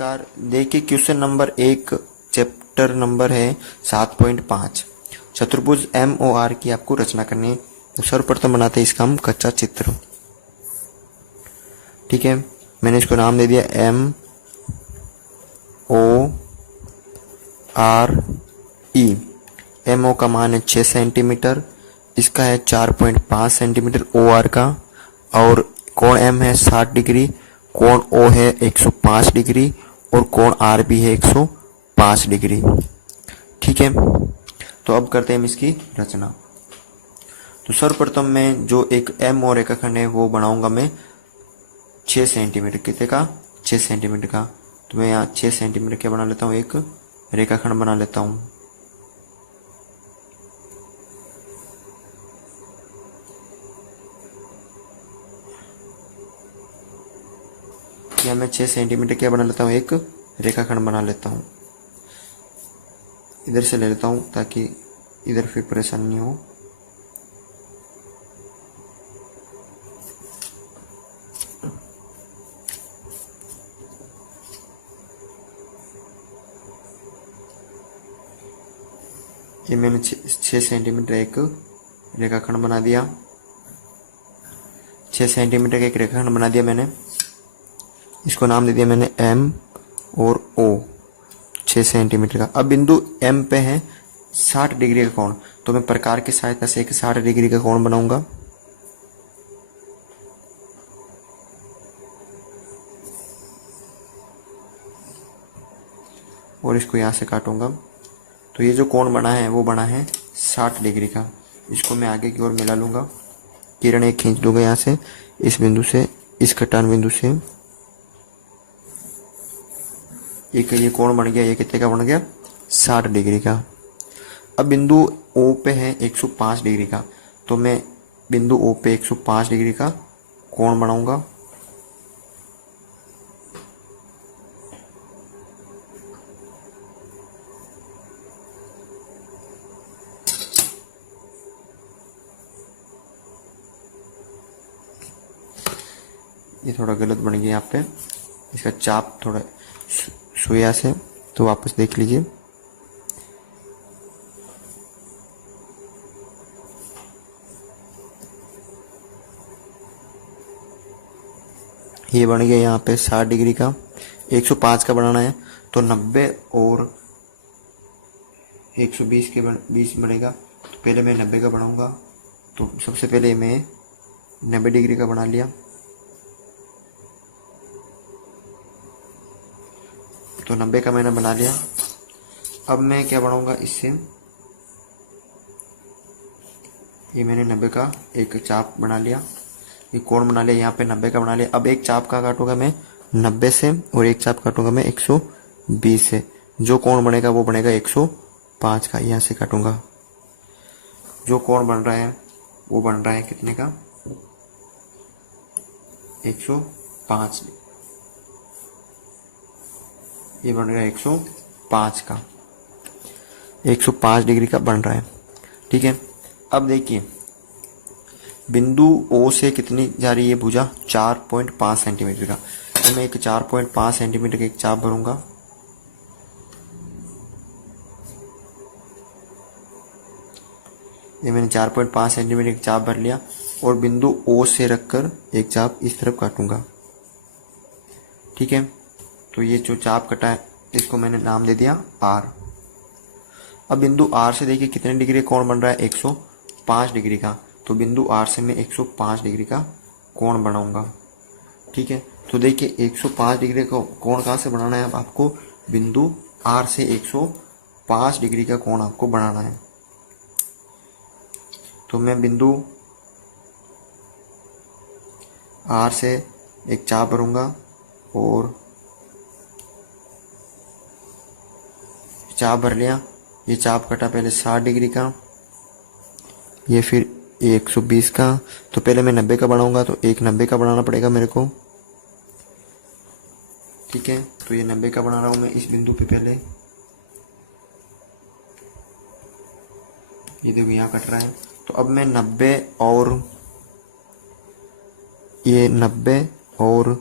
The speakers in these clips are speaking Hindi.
नमस्कार। देखिए क्वेश्चन नंबर 1 चैप्टर नंबर है 7.5 चतुर्भुज MOR की आपको रचना करनी है। तो सर्वप्रथम बनाते हैं इसका हम कच्चा चित्र। ठीक है, मैंने इसको नाम दे दिया MORE। MO का मान है 6 सेंटीमीटर, इसका है 4.5 सेंटीमीटर OR का, और कोण M है 60 डिग्री, कोण O है 105 डिग्री और कोण R भी है 105 डिग्री। ठीक है, तो अब करते हैं हम इसकी रचना। तो सर्वप्रथम मैं जो एक M और रेखाखंड है वो बनाऊंगा मैं 6 सेंटीमीटर। कितने का? 6 सेंटीमीटर का। तो मैं यहाँ 6 सेंटीमीटर क्या बना लेता हूँ, एक रेखाखंड बना लेता हूँ। या मैं 6 सेंटीमीटर क्या बना लेता हूँ, एक रेखाखंड बना लेता हूँ। इधर से ले लेता हूँ ताकि इधर फिर परेशानी नहीं हो। ये मैंने 6 सेंटीमीटर एक रेखाखंड बना दिया। 6 सेंटीमीटर का एक रेखाखंड बना दिया मैंने। इसको नाम दे दिया मैंने M और O, 6 सेंटीमीटर का। अब बिंदु M पे है 60 डिग्री का कोण, तो मैं प्रकार की सहायता से एक 60 डिग्री का कोण बनाऊंगा। और इसको यहां से काटूंगा। तो ये जो कोण बना है वो बना है 60 डिग्री का। इसको मैं आगे की ओर मिला लूंगा, किरण एक खींच दूंगा यहाँ से, इस बिंदु से, इस कटान बिंदु से। एक ये कोण बन गया, ये कितने का बन गया? 60 डिग्री का। अब बिंदु O पे है 105 डिग्री का, तो मैं बिंदु O पे 105 डिग्री का कोण बनाऊंगा। ये थोड़ा गलत बन गया यहाँ पे, इसका चाप थोड़ा सुइया से, तो वापस देख लीजिए। ये बन गया यहाँ पे 60 डिग्री का। 105 का बनाना है तो 90 और 120 के 20 बनेगा। तो पहले मैं 90 का बनाऊंगा। तो सबसे पहले मैं 90 डिग्री का बना लिया। तो 90 का मैंने बना लिया। अब मैं क्या बनाऊंगा इससे, ये मैंने 90 का एक चाप बना लिया, ये कोण बना लिया, यहाँ पे 90 का बना लिया। अब एक चाप का काटूंगा मैं 90 से और एक चाप काटूंगा मैं 120 से। जो कोण बनेगा वो बनेगा 105 का। यहाँ से काटूंगा, जो कोण बन रहा है वो बन रहा है कितने का? 105। ये बन रहा है 105 का, 105 डिग्री का बन रहा है। ठीक है, अब देखिए बिंदु O से कितनी जा रही है भुजा? 4.5 सेंटीमीटर का। तो मैं एक 4.5 सेंटीमीटर का एक चाप भरूंगा। ये मैंने 4.5 सेंटीमीटर का चाप भर लिया और बिंदु O से रखकर एक चाप इस तरफ काटूंगा। ठीक है, तो ये जो चाप कटा है इसको मैंने नाम दे दिया R। अब बिंदु R से देखिए कितने डिग्री कोण बन रहा है? 105 डिग्री का। तो बिंदु R से मैं 105 डिग्री का कोण बनाऊंगा। ठीक है, तो देखिए 105 डिग्री का कोण कहाँ से बनाना है? अब आपको बिंदु R से 105 डिग्री का कोण आपको बनाना है। तो मैं बिंदु R से एक चाप भरूंगा और चाप भर लिया। ये चाप कटा पहले 60 डिग्री का, ये फिर 120 का। तो पहले मैं 90 का बनाऊंगा, तो एक 90 का बनाना पड़ेगा मेरे को। ठीक है, तो ये 90 का बना रहा हूं मैं इस बिंदु पे। पहले ये देखो यहाँ कट रहा है। तो अब मैं 90 और ये 90 और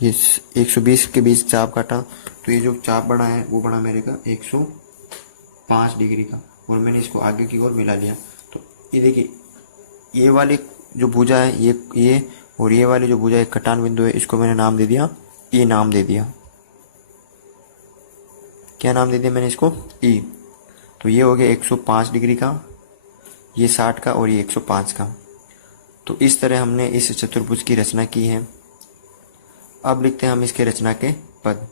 ये 120 के बीच चाप काटा, तो ये जो चाप बना है वो बना मेरे का 105 डिग्री का, और मैंने इसको आगे की ओर मिला लिया। तो ये देखिए, ये वाली जो भुजा है ये और ये वाली जो भुजा है कटान बिंदु है, इसको मैंने नाम दे दिया ई, नाम दे दिया। क्या नाम दे दिया मैंने इसको? ई। तो ये हो गया 105 डिग्री का, ये 60 का और ये 105 का। तो इस तरह हमने इस चतुर्भुज की रचना की है। अब लिखते हैं हम इसके रचना के पद।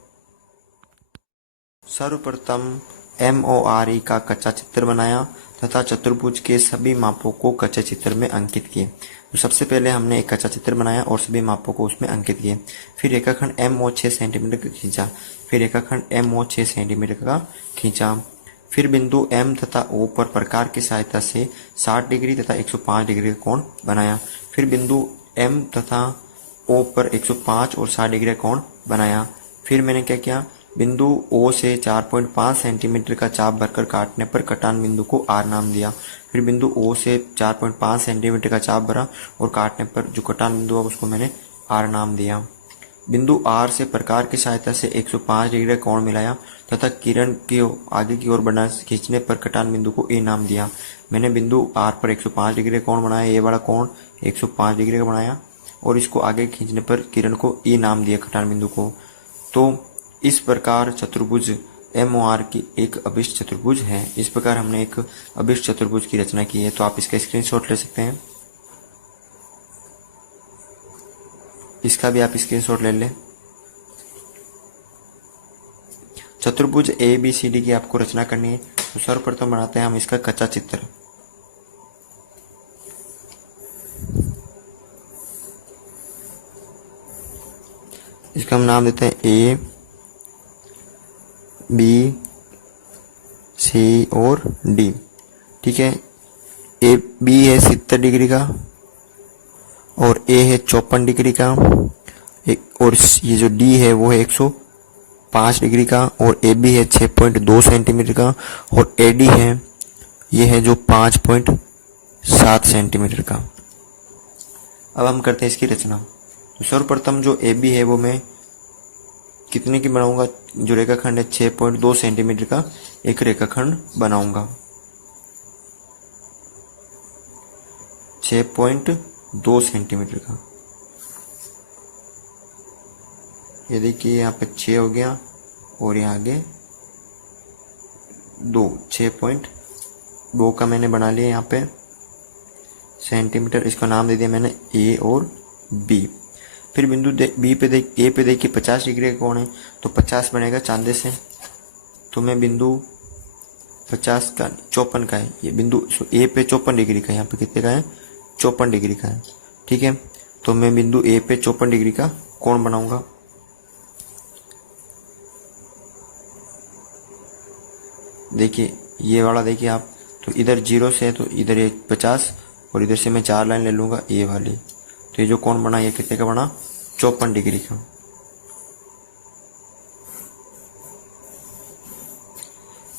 सर्वप्रथम MORE का कच्चा चित्र बनाया तथा चतुर्भुज के सभी मापों को कच्चे चित्र में अंकित किए। तो सबसे पहले हमने एक कच्चा चित्र बनाया और सभी मापों को उसमें अंकित किए। फिर रेखाखंड MO 6 सेंटीमीटर का खींचा, फिर रेखाखंड MO 6 सेंटीमीटर का खींचा। फिर बिंदु M तथा O पर प्रकार की सहायता से 60 डिग्री तथा 105 डिग्री का कोण बनाया। फिर बिंदु M तथा O पर 105 और 60 डिग्री का कोण बनाया। फिर मैंने क्या किया, बिंदु O से 4.5 सेंटीमीटर का चाप भरकर काटने पर कटान बिंदु को R नाम दिया। फिर बिंदु O से 4.5 सेंटीमीटर का चाप भरा और काटने पर जो कटान बिंदु है उसको मैंने R नाम दिया। बिंदु R से प्रकार की सहायता से 105 डिग्री का कोण मिलाया तथा किरण के आगे की ओर बढ़ा खींचने पर कटान बिंदु को A नाम दिया। मैंने बिंदु R पर 105 डिग्री का कोण बनाया, ये वाला कोण 105 डिग्री का बनाया और इसको आगे खींचने पर किरण को E नाम दिया कटान बिंदु को। तो इस प्रकार चतुर्भुज MOR की एक अभिष्ट चतुर्भुज है। इस प्रकार हमने एक अभिष्ट चतुर्भुज की रचना की है। तो आप इसका स्क्रीनशॉट ले सकते हैं, इसका भी आप स्क्रीनशॉट ले लें। चतुर्भुज ABCD की आपको रचना करनी है। तो सर्वप्रथम बनाते हैं हम इसका कच्चा चित्र। इसका हम नाम देते हैं A, B, C और D। ठीक है, B है 70 डिग्री का और A है 54 डिग्री का, और ये जो D है वो है 105 डिग्री का, और AB है 6.2 सेंटीमीटर का, और AD है ये है जो 5.7 सेंटीमीटर का। अब हम करते हैं इसकी रचना। तो सर्वप्रथम जो AB है वो मैं कितने की बनाऊंगा, जो रेखाखंड है 6.2 सेंटीमीटर का एक रेखाखंड बनाऊंगा। 6.2 सेंटीमीटर का, ये देखिए यहाँ पे 6 हो गया और यहाँ आगे 2, 6.2 का मैंने बना लिया यहाँ पे सेंटीमीटर। इसका नाम दे दिया मैंने A और B। फिर बिंदु B पे A पे देखिए 50 डिग्री का कोण है, तो 50 बनेगा चांदे से। तो मैं बिंदु 50 का 54 का है, ये बिंदु A पे 54 डिग्री का है, यहाँ पे कितने का है 54 डिग्री का है। ठीक है, तो मैं बिंदु A पे 54 डिग्री का कोण बनाऊंगा। देखिए ये वाला देखिए आप, तो इधर 0 से है तो इधर ये 50 और इधर से मैं 4 लाइन ले लूंगा ये वाली। तो ये जो कोण बना ये कितने का बना 54 डिग्री का।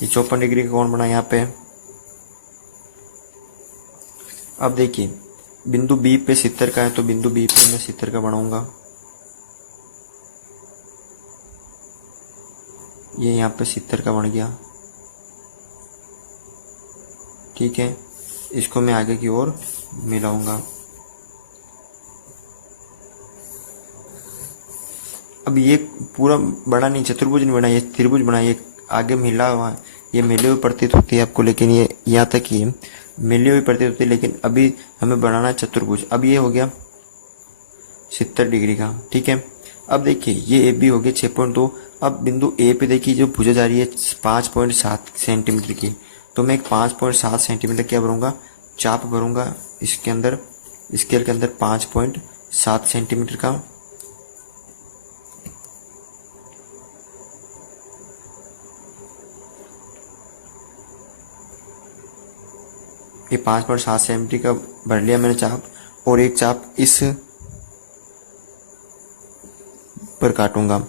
ये 54 डिग्री का कोण बना यहाँ पे। अब देखिए बिंदु B पे 70 का है, तो बिंदु B पे मैं 70 का बनाऊंगा। ये यहाँ पे 70 का बन गया। ठीक है, इसको मैं आगे की ओर मिलाऊंगा। अब ये पूरा बड़ा नहीं, चतुर्भुज नहीं बना, ये त्रिभुज बना, ये आगे मिला हुआ है, ये मिले हुए प्रतीत होती है आपको, लेकिन ये यहाँ तक ही मिली हुई प्रतीत होती है, लेकिन अभी हमें बनाना चतुर्भुज। अब ये हो गया 70 डिग्री का। ठीक है, अब देखिए ये AB हो गया 6.2। अब बिंदु A पे देखिए जो भुजा जा रही है 5.7 सेंटीमीटर की, तो मैं एक 5.7 सेंटीमीटर क्या भरूंगा, चाप भरूंगा इसके अंदर, स्केल के अंदर 5.7 सेंटीमीटर का। ये 5.7 सेंटीमीटर का भर लिया मैंने चाप, और एक चाप इस पर काटूंगा।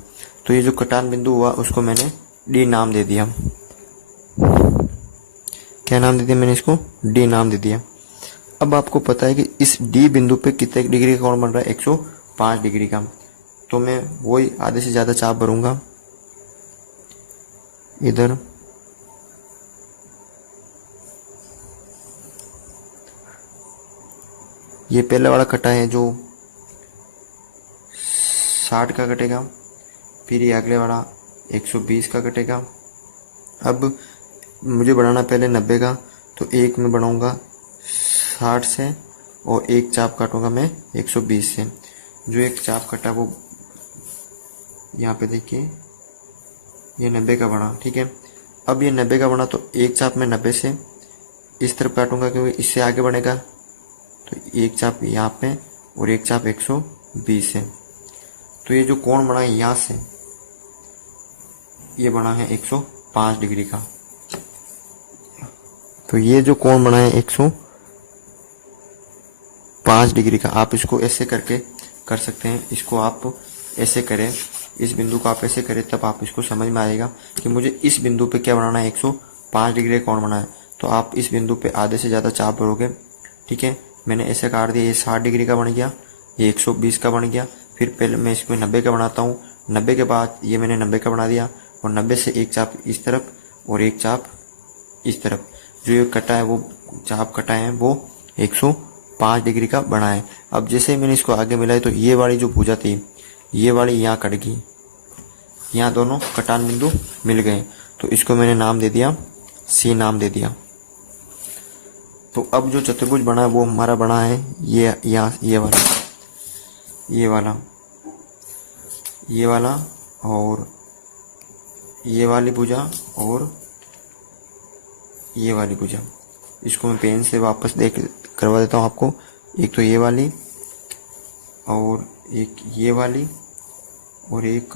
तो ये जो कटान बिंदु हुआ उसको मैंने D नाम दे दिया। क्या नाम दे दिया मैंने इसको, D नाम दे दिया। अब आपको पता है कि इस D बिंदु पे कितने डिग्री का कोण बन रहा है, 105 डिग्री का। तो मैं वही आधे से ज़्यादा चाप भरूंगा इधर। ये पहला वाला कटा है जो 60 का कटेगा, फिर ये अगले वाला 120 का कटेगा। अब मुझे बनाना पहले 90 का, तो एक मैं बनाऊंगा 60 से और एक चाप काटूंगा मैं 120 से। जो एक चाप कटा वो यहाँ पे देखिए ये 90 का बना, ठीक है। अब ये 90 का बना तो एक चाप मैं 90 से इस तरफ काटूंगा क्योंकि इससे आगे बनेगा, तो एक चाप यहाँ पे और एक चाप 120 से। तो ये जो कोण बना है यहाँ से ये बना है 105 डिग्री का। तो ये जो कोण बना है 105 डिग्री का, आप इसको ऐसे करके कर सकते हैं। इसको आप ऐसे करें, इस बिंदु को आप ऐसे करें, तब आप इसको समझ में आएगा कि मुझे इस बिंदु पे क्या बनाना है, 105 डिग्री का कोण बनाना है। तो आप इस बिंदु पे आधे से ज़्यादा चाप भरोगे, ठीक है। मैंने ऐसे काट दिया, ये 60 डिग्री का बन गया, ये 120 का बन गया। फिर पहले मैं इसको 90 का बनाता हूँ। 90 के बाद ये मैंने 90 का बना दिया और 90 से एक चाप इस तरफ और एक चाप इस तरफ। जो ये कटा है वो चाप कटा है वो 105 डिग्री का बना है। अब जैसे मैंने इसको आगे मिलाया तो ये वाली जो भुजा थी ये वाली यहाँ कट गई, यहाँ दोनों कटान बिंदु मिल गए। तो इसको मैंने नाम दे दिया सी, नाम दे दिया। तो अब जो चतुर्भुज बना है वो हमारा बना है ये यहाँ ये वाला और ये वाली भुजा और ये वाली भुजा। इसको मैं पेन से वापस करवा देता हूँ आपको। एक तो ये वाली और एक ये वाली और एक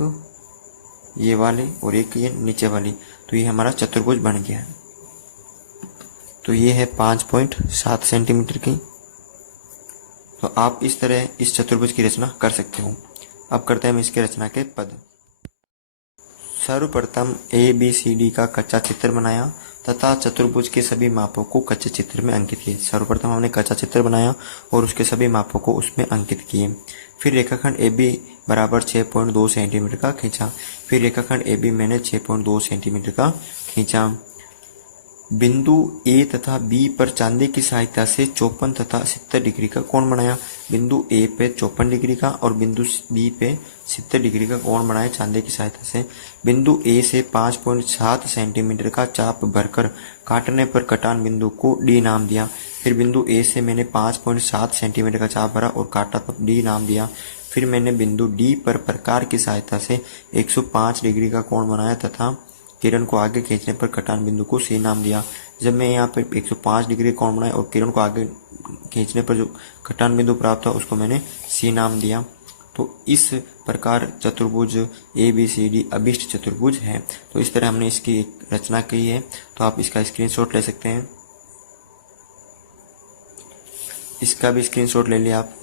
ये वाली और एक ये नीचे वाली। तो ये हमारा चतुर्भुज बन गया है। तो ये है 5.7 सेंटीमीटर की। तो आप इस तरह इस चतुर्भुज की रचना कर सकते हो। अब करते हैं हम इसके रचना के पद। सर्वप्रथम ABCD का कच्चा चित्र बनाया तथा चतुर्भुज के सभी मापों को कच्चे चित्र में अंकित किए। सर्वप्रथम हमने कच्चा चित्र बनाया और उसके सभी मापों को उसमें अंकित किए। फिर रेखाखंड AB बराबर 6.2 सेंटीमीटर का खींचा। फिर रेखाखंड AB मैंने 6.2 सेंटीमीटर का खींचा। बिंदु A तथा B पर चांदी की सहायता से 54 तथा 70 डिग्री का कोण बनाया। बिंदु A पे 54 डिग्री का और बिंदु B पे 70 डिग्री का कोण बनाया चांदी की सहायता से। बिंदु A से 5.7 सेंटीमीटर का चाप भरकर काटने पर कटान बिंदु को D नाम दिया। फिर बिंदु A से मैंने 5.7 सेंटीमीटर का चाप भरा और काटा तब D नाम दिया। फिर मैंने बिंदु D पर प्रकार की सहायता से 105 डिग्री का कोण बनाया तथा किरण को आगे खींचने पर कटान बिंदु को C नाम दिया। जब मैं यहाँ पर 105 डिग्री कोण बनाया और किरण को आगे खींचने पर जो कटान बिंदु प्राप्त हुआ उसको मैंने C नाम दिया। तो इस प्रकार चतुर्भुज ABCD अभिष्ट चतुर्भुज है। तो इस तरह हमने इसकी रचना की है। तो आप इसका स्क्रीनशॉट ले सकते हैं। इसका भी स्क्रीनशॉट ले लिया आप।